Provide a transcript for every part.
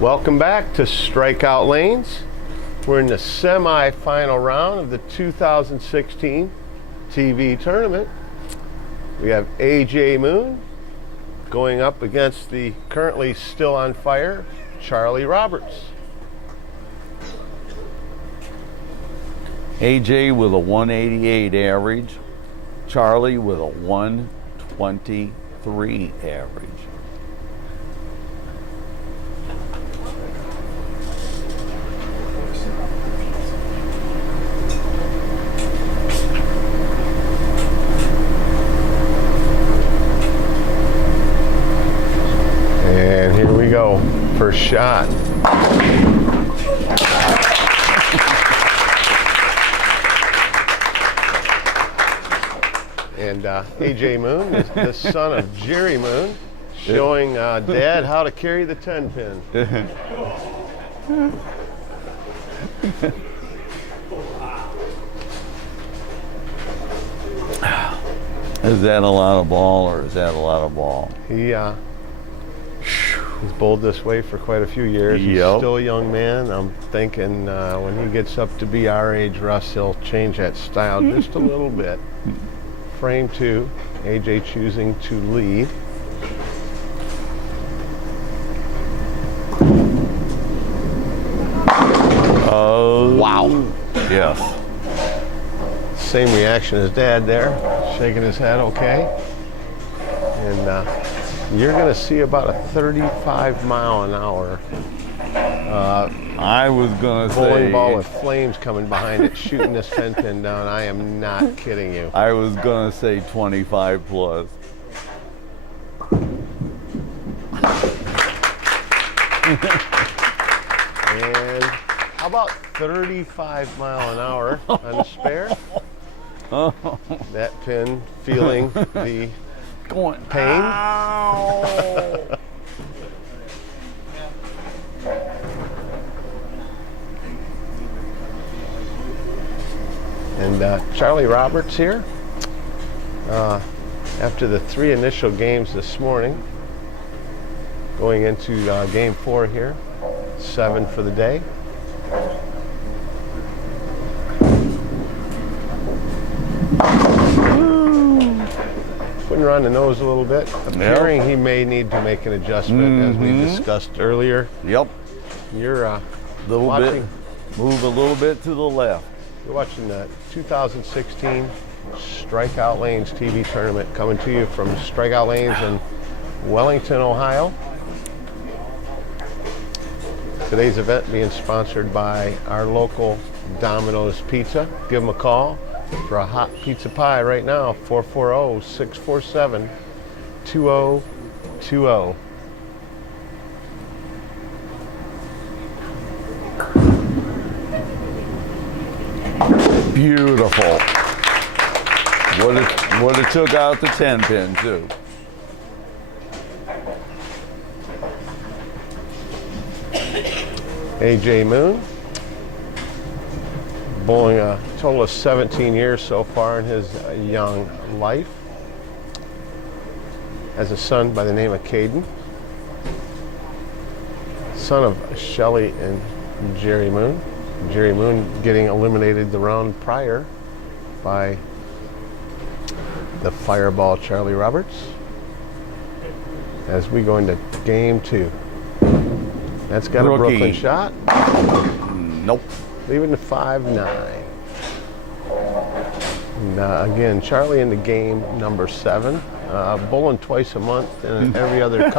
Welcome back to Strikeout Lanes. We're in the semi-final round of the 2016 TV tournament. We have AJ Moon going up against the currently still on fire Charlie Roberts. AJ with a 188 average, Charlie with a 123 average. And here we go, first shot. And AJ Moon is the son of Jerry Moon, showing Dad how to carry the 10 pin. Is that a lot of ball or is that a lot of ball? He's bowled this way for quite a few years. He's still a young man. I'm thinking when he gets up to be our age, Russ, he'll change that style just a little bit. Frame two, AJ choosing to lead. Oh, wow. Yes. Same reaction as Dad there, shaking his head okay. And you're going to see about a 35 mile an hour I was going to say bowling ball with flames coming behind it, shooting this 10 pin down. I am not kidding you. I was going to say 25 plus. And how about 35 mile an hour on the spare? That pin feeling the pain. Ow. And Charlie Roberts here, after the 3 initial games this morning, going into game 4 here, 7 for the day. Putting her on the nose a little bit, appearing he may need to make an adjustment as we discussed earlier. Yep. You're Little watching. bit. Move a little bit to the left. You're watching the 2016 Strikeout Lanes TV tournament coming to you from Strikeout Lanes in Wellington, Ohio. Today's event being sponsored by our local Domino's Pizza. Give them a call for a hot pizza pie right now, 440-647-2020. Beautiful. Would have took out the 10 pin too. AJ Moon, bowling a total of 17 years so far in his young life. Has a son by the name of Caden, son of Shelley and Jerry Moon. Jerry Moon getting eliminated the round prior by the fireball Charlie Roberts. As we go into game 2. That's got a Brooklyn shot. Nope. Leaving the 5-9. And, again, Charlie into game number 7. Bowling twice a month and every other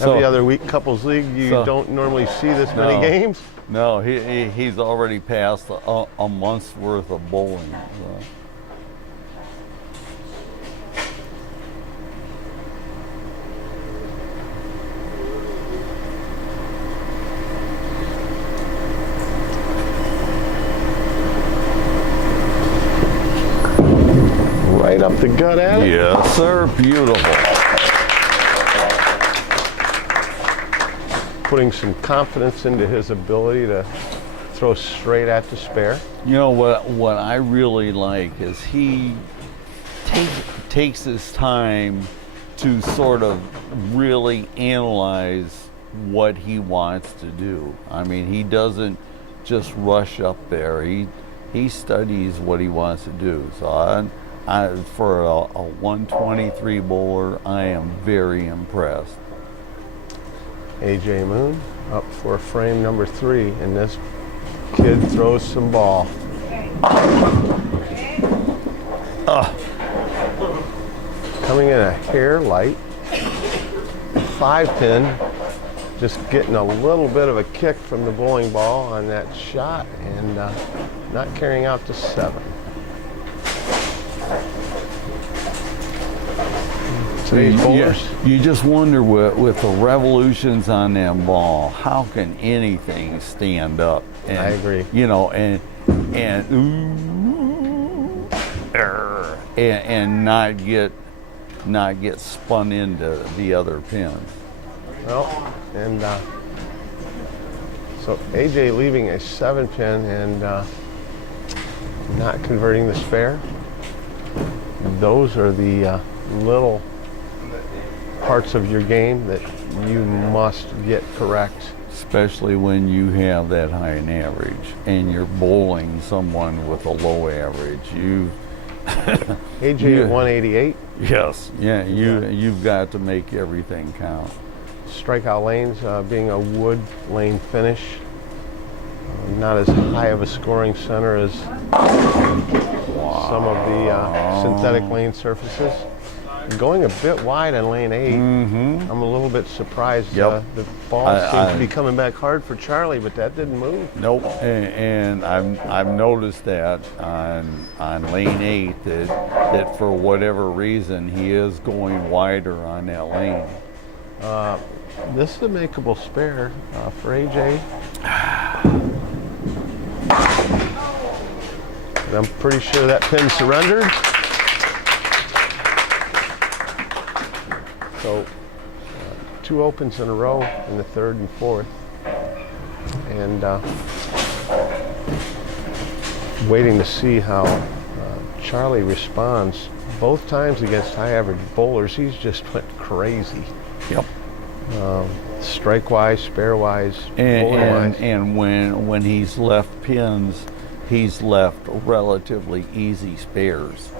every other week couples league. You don't normally see this many games. No, he's already passed a month's worth of bowling. So. Right up the gut at it. Yes, sir. Beautiful. Putting some confidence into his ability to throw straight at the spare. You know what I really like is he takes his time to sort of really analyze what he wants to do. I mean, he doesn't just rush up there. He studies what he wants to do. So for a 123 bowler, I am very impressed. AJ Moon up for frame number 3, and this kid throws some ball. Coming in a hair light, 5-pin, just getting a little bit of a kick from the bowling ball on that shot, and not carrying out to 7. Today's bowlers. You just wonder with the revolutions on that ball, how can anything stand up? And, I agree. You know, and not get spun into the other pins. Well, and so AJ leaving a 7-pin and not converting the spare. Those are the little parts of your game that you must get correct. Especially when you have that high an average and you're bowling someone with a low average. AJ at 188. Yes, yeah, you've got to make everything count. Strikeout lanes being a wood lane finish. Not as high of a scoring center as some of the synthetic lane surfaces. Going a bit wide on lane 8. I'm a little bit surprised. Yep. The ball seems to be coming back hard for Charlie, but that didn't move. Nope. And I've noticed that on lane 8 that for whatever reason he is going wider on that lane. This is a makeable spare for AJ. And I'm pretty sure that pin surrendered. So 2 opens in a row in the 3rd and 4th. And waiting to see how Charlie responds. Both times against high average bowlers, he's just went crazy. Yep. Strike-wise, spare-wise, bowling-wise. And when he's left pins, he's left relatively easy spares.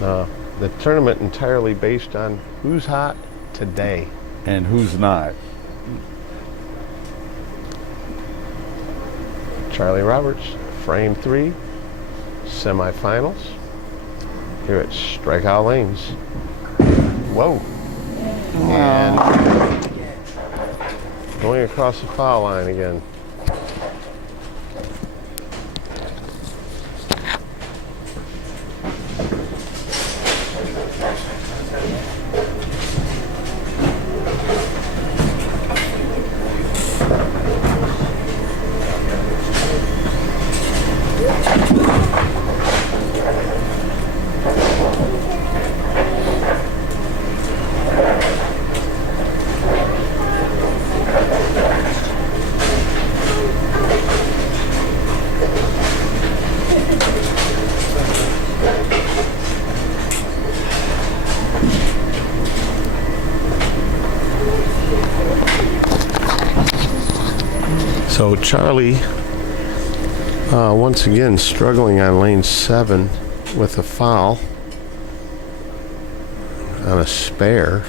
The tournament entirely based on who's hot today. And who's not. Charlie Roberts, frame 3, semifinals, here at Strikeout Lanes. Whoa. And going across the foul line again. So Charlie, once again, struggling on lane 7 with a foul on a spare.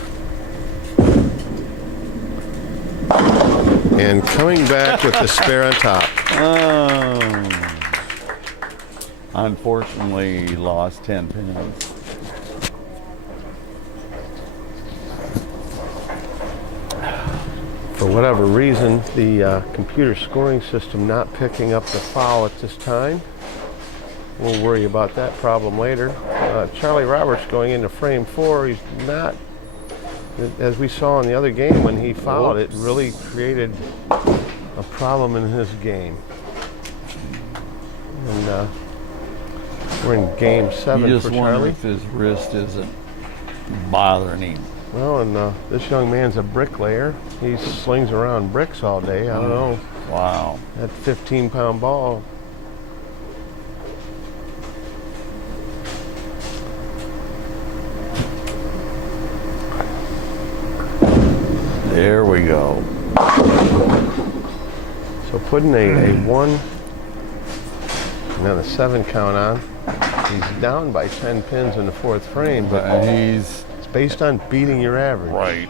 And coming back with the spare on top. Unfortunately, he lost 10 pins. For whatever reason, the computer scoring system not picking up the foul at this time. We'll worry about that problem later. Charlie Roberts going into frame 4. He's not, as we saw in the other game when he fouled, it really created a problem in his game. And we're in game 7 You for just wonder Charlie. if his wrist isn't bothering him. Well, and this young man's a bricklayer. He slings around bricks all day. I don't know. Wow. That 15-pound ball. There we go. So putting a 1 and then a 7 count on. He's down by 10 pins in the 4th frame, but He's it's based on beating your average. right.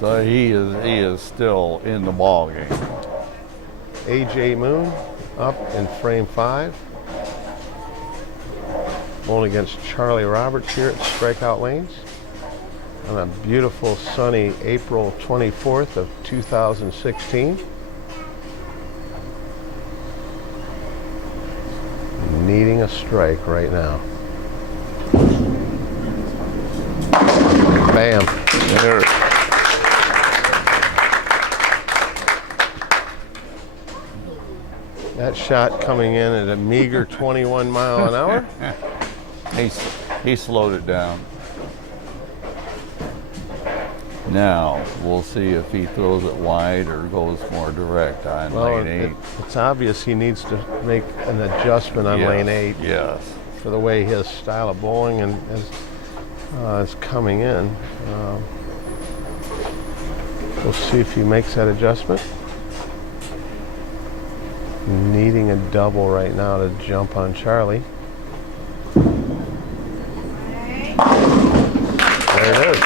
So he is still in the ball game. AJ Moon up in frame 5. Bowling against Charlie Roberts here at Strikeout Lanes on a beautiful sunny April 24th of 2016. Needing a strike right now. Bam. There. That shot coming in at a meager 21 mile an hour. He slowed it down. Now we'll see if he throws it wide or goes more direct on lane 8. It's obvious he needs to make an adjustment on lane 8 Yes. for the way his style of bowling is coming in. We'll see if he makes that adjustment. Needing a double right now to jump on Charlie. There it is.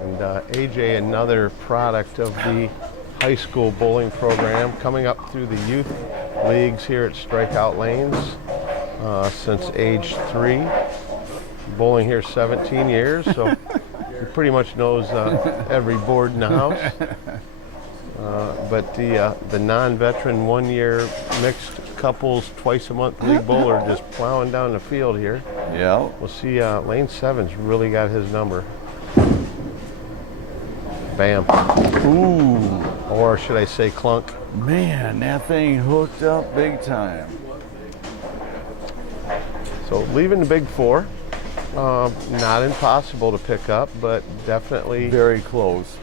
And AJ, another product of the high school bowling program, coming up through the youth leagues here at Strikeout Lanes since age 3. Bowling here 17 years, so he pretty much knows every board in the house. But the non-veteran 1-year mixed couples twice a month league bowler just plowing down the field here. Yeah. We'll see lane 7's really got his number. Bam. Ooh. Or should I say clunk. Man, that thing hooked up big time. So leaving the big 4. Not impossible to pick up, but definitely Very close.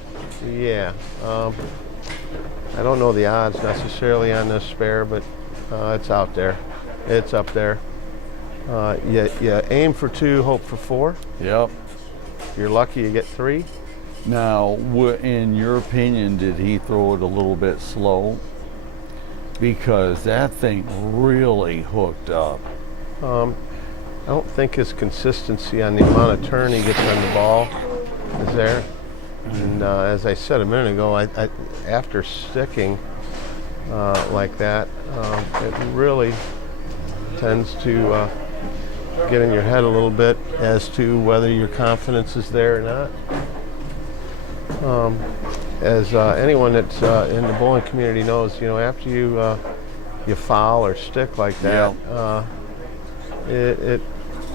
Yeah. I don't know the odds necessarily on this spare, but it's out there. It's up there. You aim for 2, hope for 4. Yep. If you're lucky, you get 3. Now, in your opinion, did he throw it a little bit slow? Because that thing really hooked up. I don't think his consistency on the amount of turn he gets on the ball is there. And as I said a minute ago, after sticking like that, it really tends to get in your head a little bit as to whether your confidence is there or not. As anyone that's in the bowling community knows, after you foul or stick like that,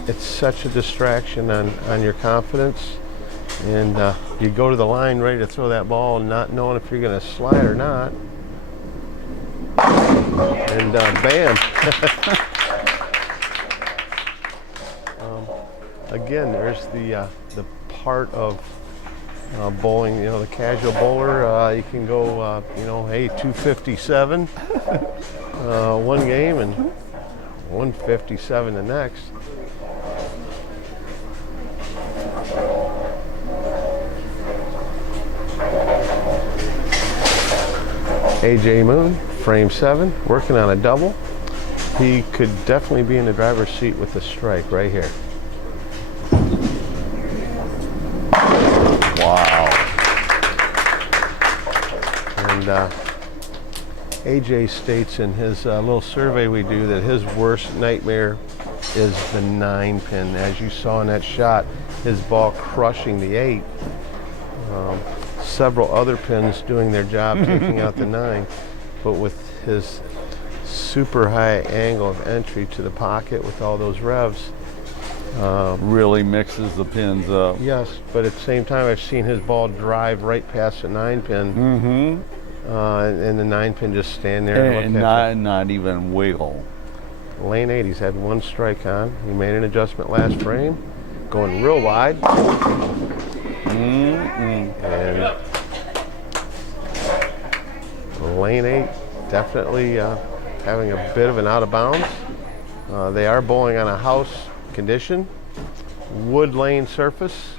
it's such a distraction on your confidence. And you go to the line ready to throw that ball and not knowing if you're going to slide or not. And bam. Again, there's the part of bowling, the casual bowler, you can go, hey, 257 one game and 157 the next. AJ Moon, frame 7, working on a double. He could definitely be in the driver's seat with a strike right here. Wow. And AJ states in his little survey we do that his worst nightmare is the 9 pin. As you saw in that shot, his ball crushing the 8. Several other pins doing their job taking out the 9, but with his super high angle of entry to the pocket with all those revs, Really mixes the pins up. yes, but at the same time I've seen his ball drive right past the 9 pin, and the 9 pin just stand there and And look at not even wiggle. Lane 8, he's had 1 strike on. He made an adjustment last frame, going real wide. And lane 8 definitely having a bit of an out of bounds. They are bowling on a house condition, wood lane surface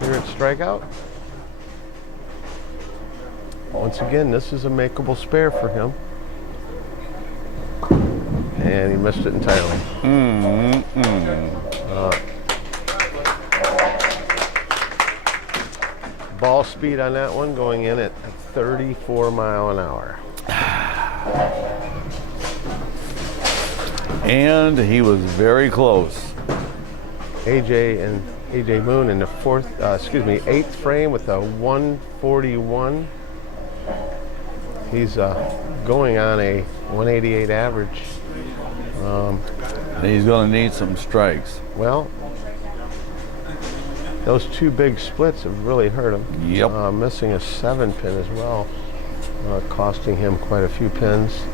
here at Strikeout. Once again, this is a makeable spare for him. And he missed it entirely. Ball speed on that one going in at 34 mile an hour. And he was very close. AJ Moon in the eighth frame with a 141. He's going on a 188 average. He's going to need some strikes. Well, those two big splits have really hurt him. Yep. Missing a 7-pin as well, costing him quite a few pins.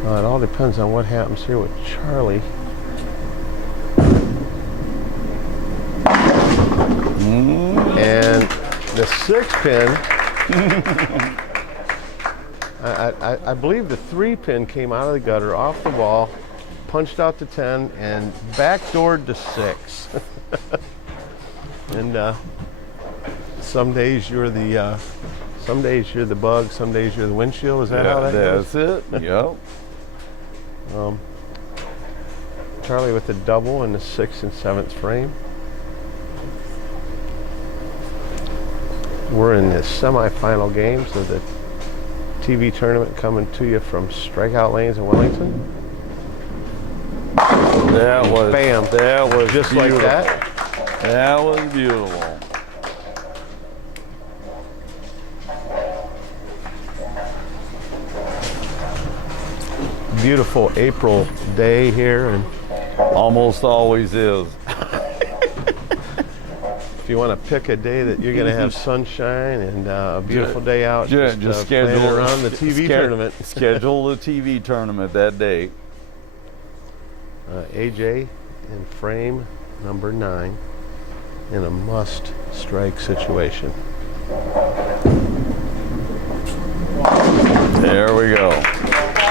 It all depends on what happens here with Charlie. And the 6-pin, I believe the 3-pin came out of the gutter, off the wall, punched out to 10, and backdoored to 6. And some days you're the bug, some days you're the windshield. Is that how that goes? That's it. Yep. Charlie with the double in the 6th and 7th frame. We're in the semifinal games of the TV tournament coming to you from Strikeout Lanes in Wellington. That was bam! That was just beautiful. like that. That was beautiful. Beautiful April day here, and almost always is. if you want to pick a day that you're going to have sunshine and a beautiful day out, just schedule around the TV tournament. Schedule the TV tournament that day. AJ in frame number 9 in a must strike situation. There we go.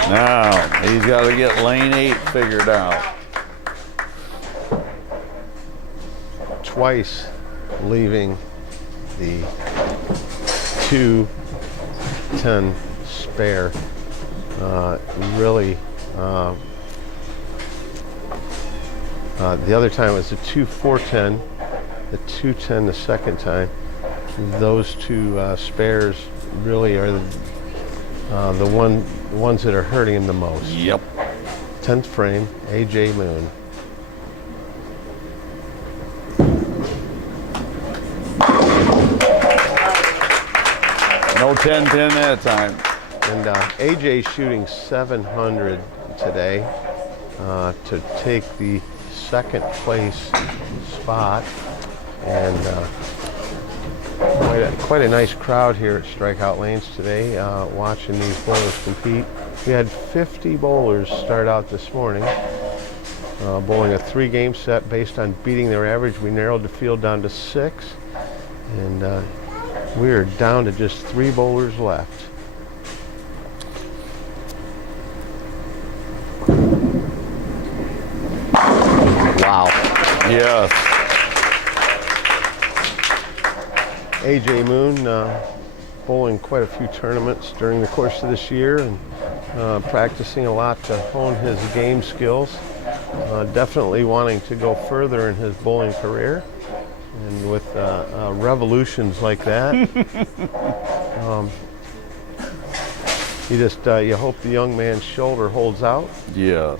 Now he's got to get lane 8 figured out. Twice leaving the 2-10 spare. Really, the other time it was the 2-4-10, the 2-10 the second time. Those two spares really are the ones that are hurting him the most. Yep. 10th frame, AJ Moon. No 10-10 that time. And AJ shooting 700 today to take the second place spot. And quite a nice crowd here at Strikeout Lanes today watching these bowlers compete. We had 50 bowlers start out this morning, bowling a 3-game set based on beating their average. We narrowed the field down to 6, and we are down to just 3 bowlers left. Wow. Yes. AJ Moon bowling quite a few tournaments during the course of this year, and practicing a lot to hone his game skills. Definitely wanting to go further in his bowling career. And with revolutions like that, you hope the young man's shoulder holds out. Yes.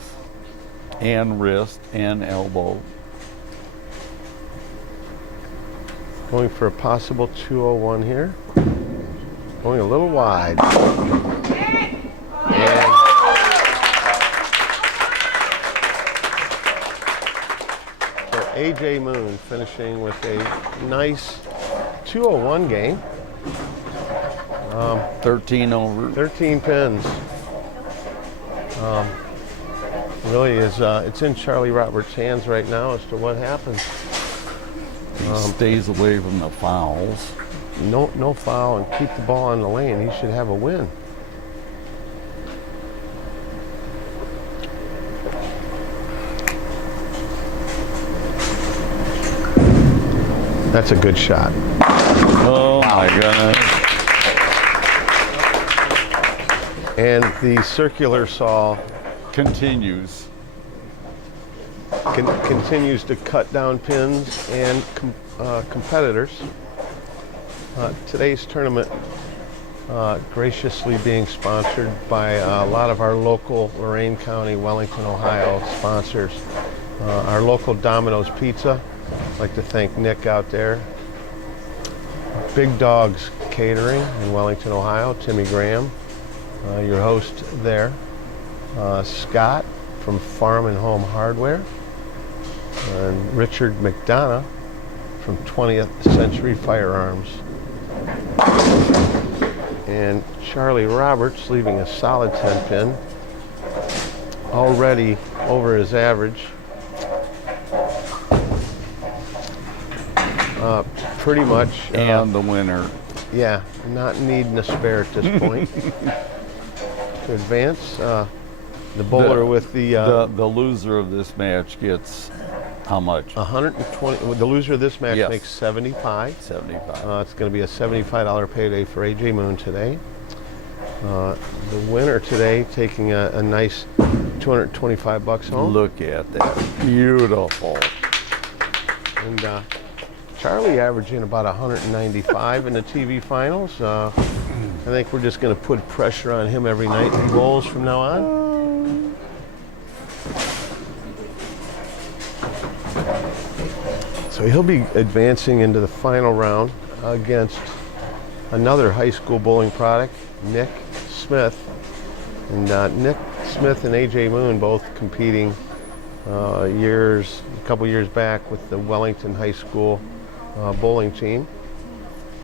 And wrist and elbow. Going for a possible 201 here. Going a little wide. And so AJ Moon finishing with a nice 201 game. 13 over. 13 pins. Really is, it's in Charlie Roberts' hands right now as to what happens. He stays away from the fouls. No foul and keep the ball on the lane. He should have a win. That's a good shot. Oh my goodness. And the circular saw Continues. continues to cut down pins and competitors. Today's tournament graciously being sponsored by a lot of our local Lorain County, Wellington, Ohio sponsors. Our local Domino's Pizza. I'd like to thank Nick out there. Big Dogs Catering in Wellington, Ohio, Timmy Graham, your host there. Scott from Farm and Home Hardware. And Richard McDonough from 20th Century Firearms. And Charlie Roberts leaving a solid 10 pin. Already over his average. Pretty much. And the winner. Yeah, not needing a spare at this point. To advance. The bowler with the loser of this match gets how much? 120. The loser of this match Yes. makes 75. 75. It's going to be a $75 payday for AJ Moon today. The winner today taking a nice 225 bucks home. Look at that. Beautiful. And Charlie averaging about 195 in the TV finals. I think we're just going to put pressure on him every night in bowls from now on. So he'll be advancing into the final round against another high school bowling product, Nick Smith. And Nick Smith and AJ Moon both competing a couple years back with the Wellington High School bowling team.